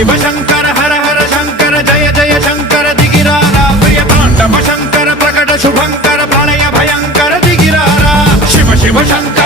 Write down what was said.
शिव शंकर हर हर शंकर जय जय शंकर दिगिरारा प्रिय तांडव शंकर प्रकट शुभंकर प्रलय भयंकर दिगिरारा शिव शिव शंकर